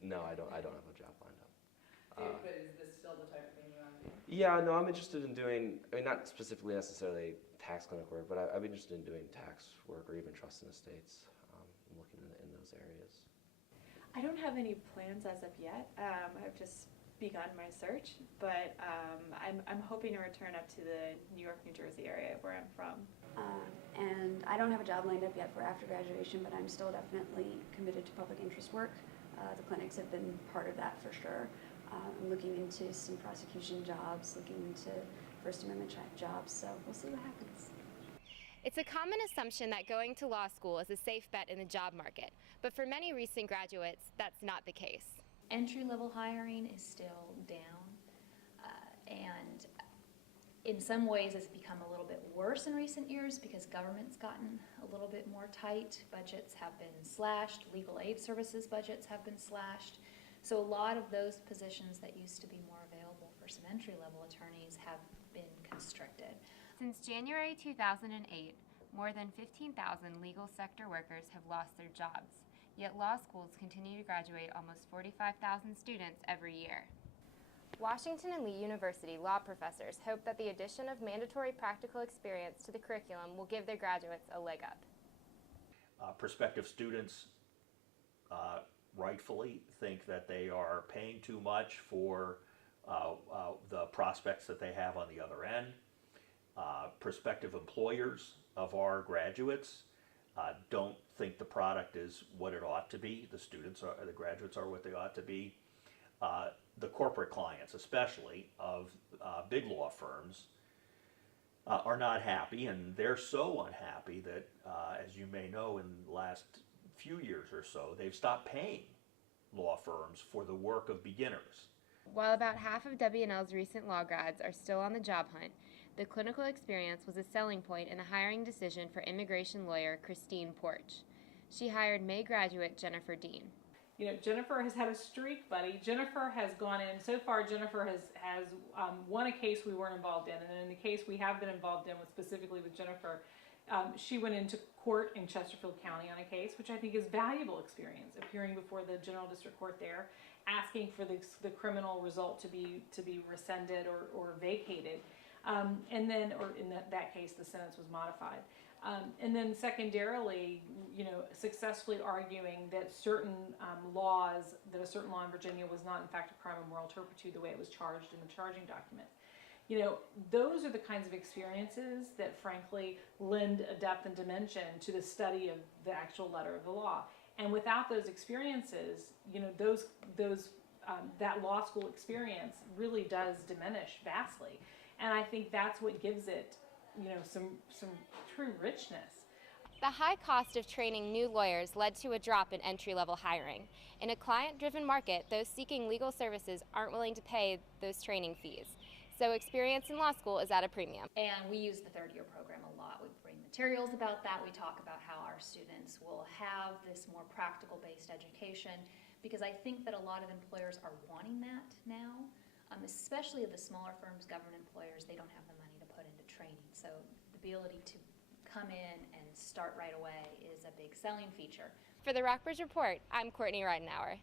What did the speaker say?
No, I don't have a job lined up. But is this still the type of thing you want to do? Yeah, no, I'm interested in doing, I mean, not specifically necessarily tax clinic work, but I'd be interested in doing tax work or even trust and estates. I'm looking in those areas. I don't have any plans as of yet. I've just begun my search, but I'm hoping to return up to the New York, New Jersey area where I'm from. And I don't have a job lined up yet for after graduation, but I'm still definitely committed to public interest work. The clinics have been part of that for sure. I'm looking into some prosecution jobs, looking into First Amendment jobs, so we'll see what happens. It's a common assumption that going to law school is a safe bet in the job market, but for many recent graduates, that's not the case. Entry-level hiring is still down, and in some ways it's become a little bit worse in recent years because government's gotten a little bit more tight. Budgets have been slashed, legal aid services budgets have been slashed. So a lot of those positions that used to be more available for some entry-level attorneys have been constricted. Since January 2008, more than 15,000 legal sector workers have lost their jobs, yet law schools continue to graduate almost 45,000 students every year. Washington and Lee University law professors hope that the addition of mandatory practical experience to the curriculum will give their graduates a leg up. Prospective students rightfully think that they are paying too much for the prospects that they have on the other end. Prospective employers of our graduates don't think the product is what it ought to be. The graduates are what they ought to be. The corporate clients, especially of big law firms, are not happy, and they're so unhappy that, as you may know, in the last few years or so, they've stopped paying law firms for the work of beginners. While about half of W&L's recent law grads are still on the job hunt, the clinical experience was a selling point in the hiring decision for immigration lawyer Christine Porch. She hired May graduate Jennifer Dean. You know, Jennifer has had a streak, buddy. Jennifer has gone in, so far Jennifer has won a case we weren't involved in, and then in the case we have been involved in, specifically with Jennifer, she went into court in Chesterfield County on a case, which I think is valuable experience, appearing before the General District Court there, asking for the criminal result to be rescinded or vacated, and then, or in that case, the sentence was modified. And then secondarily, you know, successfully arguing that certain laws, that a certain law in Virginia was not in fact a crime of moral turpitude the way it was charged in the charging document. You know, those are the kinds of experiences that frankly lend a depth and dimension to the study of the actual letter of the law. And without those experiences, you know, that law school experience really does diminish vastly. And I think that's what gives it, you know, some true richness. The high cost of training new lawyers led to a drop in entry-level hiring. In a client-driven market, those seeking legal services aren't willing to pay those training fees. So experience in law school is at a premium. And we use the third-year program a lot. We bring materials about that. We talk about how our students will have this more practical-based education, because I think that a lot of employers are wanting that now, especially the smaller firms, government employers. They don't have the money to put into training. So the ability to come in and start right away is a big selling feature. For the Rockbridge Report, I'm Courtney Ridenauer.